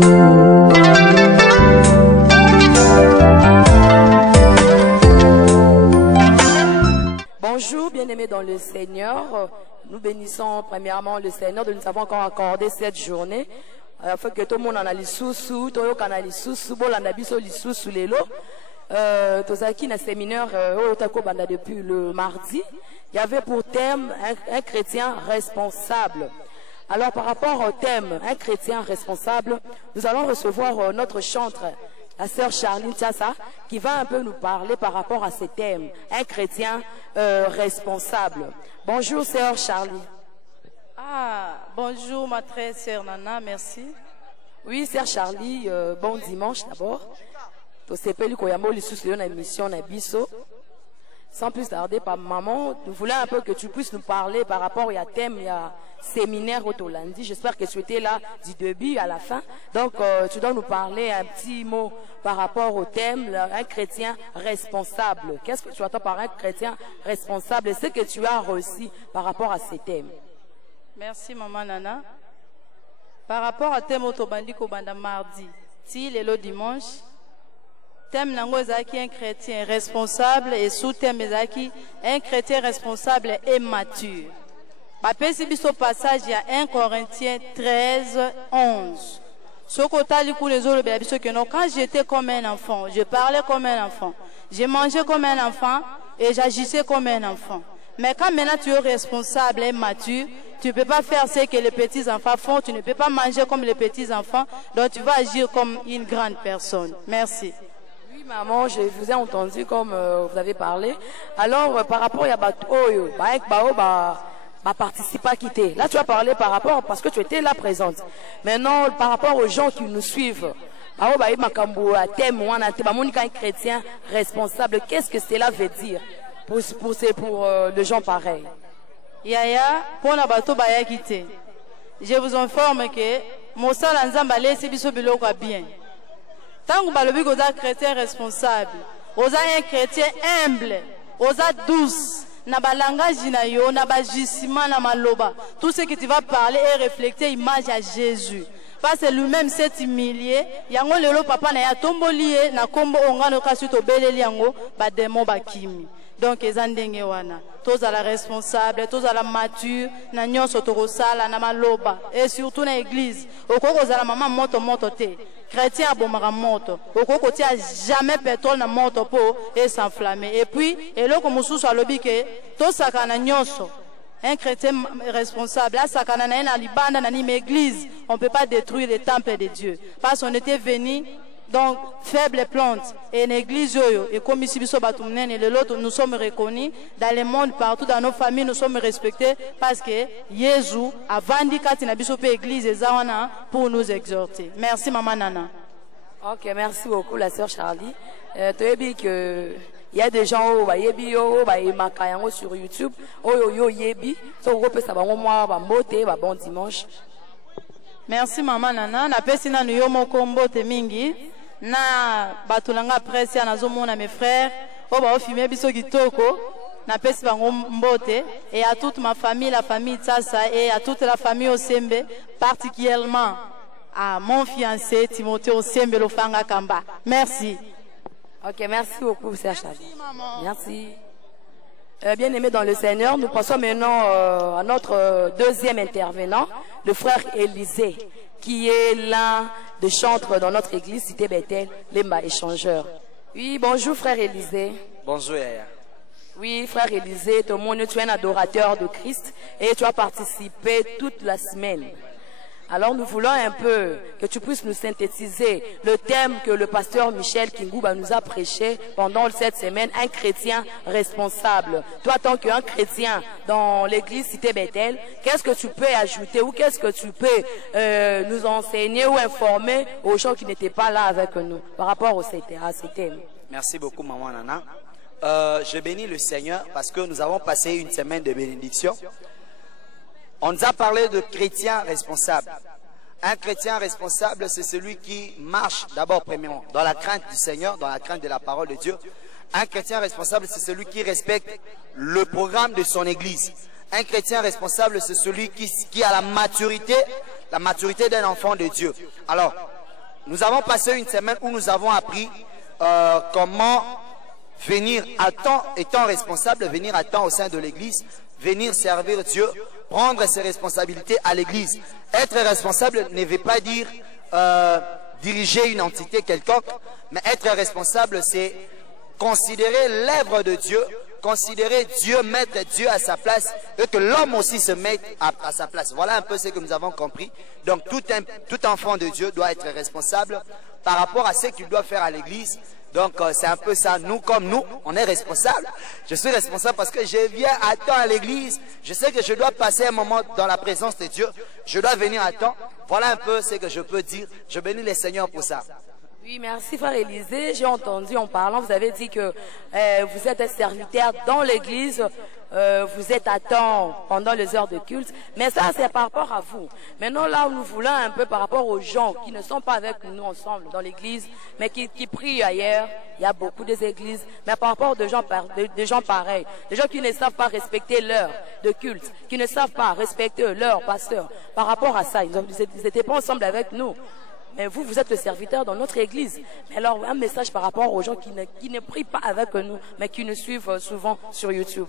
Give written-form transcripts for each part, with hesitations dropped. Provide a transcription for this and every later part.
Bonjour, bien-aimés dans le Seigneur. Nous bénissons premièrement le Seigneur de nous avoir encore accordé cette journée. Afin que tout le monde en a l'issous, tout le monde en a l'issous, bon, on a l'issous sous les lots. Tozaki na séminaire depuis le mardi. Il y avait pour thème un chrétien responsable. Alors par rapport au thème un chrétien responsable, nous allons recevoir notre chantre, la sœur Charline Tchassa, qui va un peu nous parler par rapport à ce thème, un chrétien responsable. Bonjour sœur Charlie. Bonjour ma très sœur Nana, merci. Oui, sœur Charlie, bon dimanche d'abord. Sans plus tarder, par maman, nous voulons un peu que tu puisses nous parler par rapport au thème, il y a séminaire au Tolandi. J'espère que tu étais là du début à la fin. Donc, tu dois nous parler un petit mot par rapport au thème, un chrétien responsable. Qu'est-ce que tu attends par un chrétien responsable et ce que tu as reçu par rapport à ces thèmes? Merci, maman Nana. Par rapport au thème au Tolandi Kobanda mardi, si le dimanche, thème nango ezaki un chrétien responsable et sous-thème ezaki un chrétien responsable et mature. Bapesi biso passage il y a 1 Corinthiens 13, 11. Quand j'étais comme un enfant, je parlais comme un enfant, je mangeais comme un enfant et j'agissais comme un enfant. Mais quand maintenant tu es responsable et mature, tu ne peux pas faire ce que les petits-enfants font, tu ne peux pas manger comme les petits-enfants, donc tu vas agir comme une grande personne. Merci. Oui, maman, je vous ai entendu comme vous avez parlé. Alors, par rapport à Oyo, participe à quitter. Là, tu as parlé par rapport, parce que tu étais là présente. Maintenant, par rapport aux gens qui nous suivent, un chrétien responsable, qu'est-ce que cela veut dire pour les gens pareils? Yaya, pour la bateau baya quitter. Je vous informe que mon sala nzamba laisse biso biloko bien. Tant que balobi ko za chrétien responsable, oza un chrétien humble, oza douce, na balangage na yo, na bajissima na maloba. Tout ce que tu vas parler est reflété image à Jésus. Parce que lui-même s'est humilié, yango lelo papa na ya tombolié na kombo ongano kasi to beleli yango ba demo ba kimi. Donc ezandenge wana. Tous à la responsable, tous à la mature, na nyonso tokosala na maloba et surtout na église. Okoko za la maman moto te. Chrétien abomaka moto. Okoko tia jamais pétrole na moto po et s'enflammer. Et puis eloko mususu alobi ke to sakana nyonso. Un chrétien responsable, là, sakana na na libanda na ni église, on peut pas détruire le temple de Dieu parce qu'on était venu donc faible plante et une église et comme ici et l'autre nous sommes reconnus dans le monde partout dans nos familles nous sommes respectés parce que Jésus a vendu katina biso pe église ezawana pour nous exhorter. Merci maman Nana. OK, merci beaucoup la sœur Charlie. Tu as dit que il y a des gens sur YouTube bon dimanche. Merci maman Nana na pesi na yo mokombo te mingi na batulanga presse na zomona mes frères o ba ofimé biso kitoko na pesi bango mbote et à toute ma famille, la famille Tsasa et à toute la famille Osembe, particulièrement à mon fiancé Timothée Osembe Lofanga Kamba. Merci. OK, merci beaucoup sœur Charlie. Merci. Bien-aimés dans le Seigneur, nous passons maintenant à notre deuxième intervenant, le frère Élisée, qui est l'un des chantres dans notre église, Cité Bethel, Lemba Échangeur. Oui, bonjour frère Élisée. Bonjour Yaya. Oui, frère Élisée, tu es un adorateur de Christ et tu as participé toute la semaine. Alors nous voulons un peu que tu puisses nous synthétiser le thème que le pasteur Michel Kingouba nous a prêché pendant cette semaine, un chrétien responsable. Toi, tant qu'un chrétien dans l'église Cité Bethel, qu'est-ce que tu peux ajouter ou qu'est-ce que tu peux nous enseigner ou informer aux gens qui n'étaient pas là avec nous par rapport à ce thème? Merci beaucoup maman Nana. Je bénis le Seigneur parce que nous avons passé une semaine de bénédiction. On nous a parlé de chrétien responsable. Un chrétien responsable, c'est celui qui marche d'abord, premièrement, dans la crainte du Seigneur, dans la crainte de la parole de Dieu. Un chrétien responsable, c'est celui qui respecte le programme de son église. Un chrétien responsable, c'est celui qui a la maturité d'un enfant de Dieu. Alors, nous avons passé une semaine où nous avons appris comment venir à temps, étant responsable, venir à temps au sein de l'église, venir servir Dieu, prendre ses responsabilités à l'église. Être responsable ne veut pas dire diriger une entité quelconque, mais être responsable, c'est considérer l'œuvre de Dieu, considérer Dieu, mettre Dieu à sa place, et que l'homme aussi se mette à sa place. Voilà un peu ce que nous avons compris. Donc tout enfant de Dieu doit être responsable par rapport à ce qu'il doit faire à l'église. Donc c'est un peu ça, nous comme nous, on est responsable. Je suis responsable parce que je viens à temps à l'église. Je sais que je dois passer un moment dans la présence de Dieu. Je dois venir à temps. Voilà un peu ce que je peux dire. Je bénis les Seigneurs pour ça. Oui, merci frère Élisée. J'ai entendu en parlant, vous avez dit que vous êtes un serviteur dans l'église, vous êtes à temps pendant les heures de culte, mais ça c'est par rapport à vous. Maintenant là où nous voulons un peu par rapport aux gens qui ne sont pas avec nous ensemble dans l'église, mais qui prient ailleurs, il y a beaucoup des églises, mais par rapport aux gens pareils, des gens qui ne savent pas respecter l'heure de culte, qui ne savent pas respecter leur pasteur, par rapport à ça, ils n'étaient pas ensemble avec nous. Mais vous, vous êtes le serviteur dans notre église. Mais alors, un message par rapport aux gens qui ne prient pas avec nous, mais qui nous suivent souvent sur YouTube.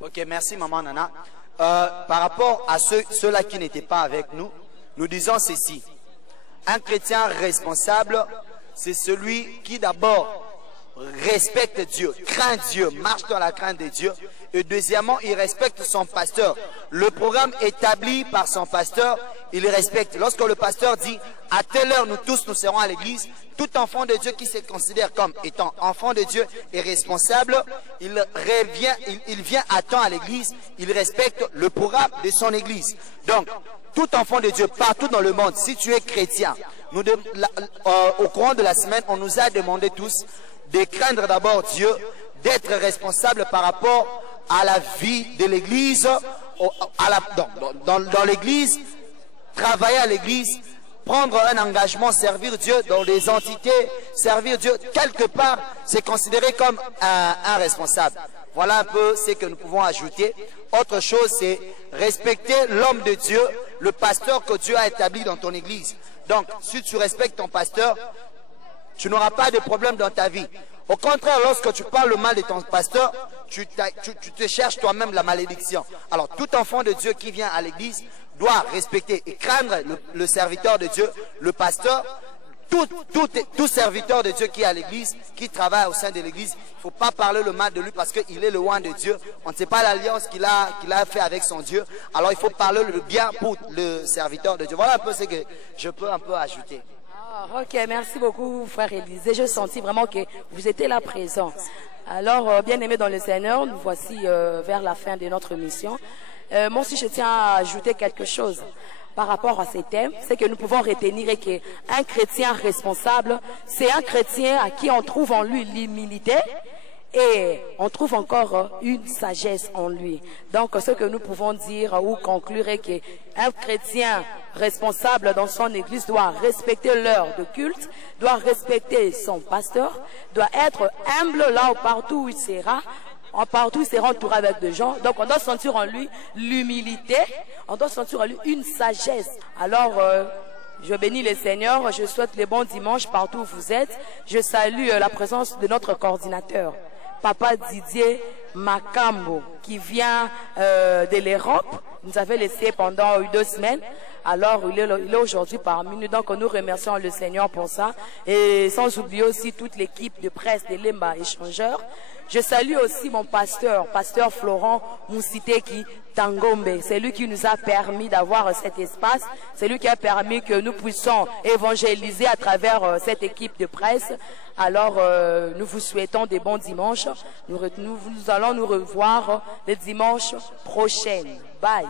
Ok, merci maman Nana. Par rapport à ceux-là qui n'étaient pas avec nous, nous disons ceci. Un chrétien responsable, c'est celui qui d'abord respecte Dieu, craint Dieu, marche dans la crainte de Dieu. Et deuxièmement, il respecte son pasteur. Le programme établi par son pasteur, il respecte. Lorsque le pasteur dit, à telle heure, nous tous, nous serons à l'église, tout enfant de Dieu qui se considère comme étant enfant de Dieu et responsable, il vient à temps à l'église, il respecte le programme de son église. Donc, tout enfant de Dieu, partout dans le monde, si tu es chrétien, au courant de la semaine, on nous a demandé tous de craindre d'abord Dieu, d'être responsable par rapport à la vie de l'église, dans l'église, travailler à l'église, prendre un engagement, servir Dieu dans les entités, servir Dieu quelque part, c'est considéré comme un responsable. Voilà un peu ce que nous pouvons ajouter. Autre chose, c'est respecter l'homme de Dieu, le pasteur que Dieu a établi dans ton église. Donc, si tu respectes ton pasteur, tu n'auras pas de problème dans ta vie. Au contraire, lorsque tu parles le mal de ton pasteur, tu te cherches toi-même la malédiction. Alors, tout enfant de Dieu qui vient à l'église doit respecter et craindre le serviteur de Dieu, le pasteur. Tout serviteur de Dieu qui est à l'église, qui travaille au sein de l'église, il ne faut pas parler le mal de lui parce qu'il est le oint de Dieu. On ne sait pas l'alliance qu'il a fait avec son Dieu. Alors, il faut parler le bien pour le serviteur de Dieu. Voilà un peu ce que je peux un peu ajouter. Ok, merci beaucoup frère Élisée. Je sentis vraiment que vous étiez là présent. Alors, bien aimés dans le Seigneur, nous voici vers la fin de notre mission. Moi aussi, je tiens à ajouter quelque chose par rapport à ces thèmes. C'est que nous pouvons retenir qu'un chrétien responsable, c'est un chrétien à qui on trouve en lui l'humilité et on trouve encore une sagesse en lui. Donc, ce que nous pouvons dire ou conclure est qu'un chrétien responsable dans son église doit respecter l'heure de culte, doit respecter son pasteur, doit être humble là où partout où il sera. Partout, il sera entouré avec des gens. Donc, on doit sentir en lui l'humilité. On doit sentir en lui une sagesse. Alors, je bénis le Seigneur. Je souhaite les bons dimanches partout où vous êtes. Je salue la présence de notre coordinateur, Papa Didier Makambo, qui vient de l'Europe. Nous avait laissé pendant 2 semaines. Alors, il est aujourd'hui parmi nous. Donc, nous remercions le Seigneur pour ça. Et sans oublier aussi toute l'équipe de presse de Lemba Échangeurs. Je salue aussi mon pasteur Florent Moussiteki Tangombe. C'est lui qui nous a permis d'avoir cet espace. C'est lui qui a permis que nous puissions évangéliser à travers cette équipe de presse. Alors, nous vous souhaitons des bons dimanches. Nous allons nous revoir le dimanche prochain. Bye.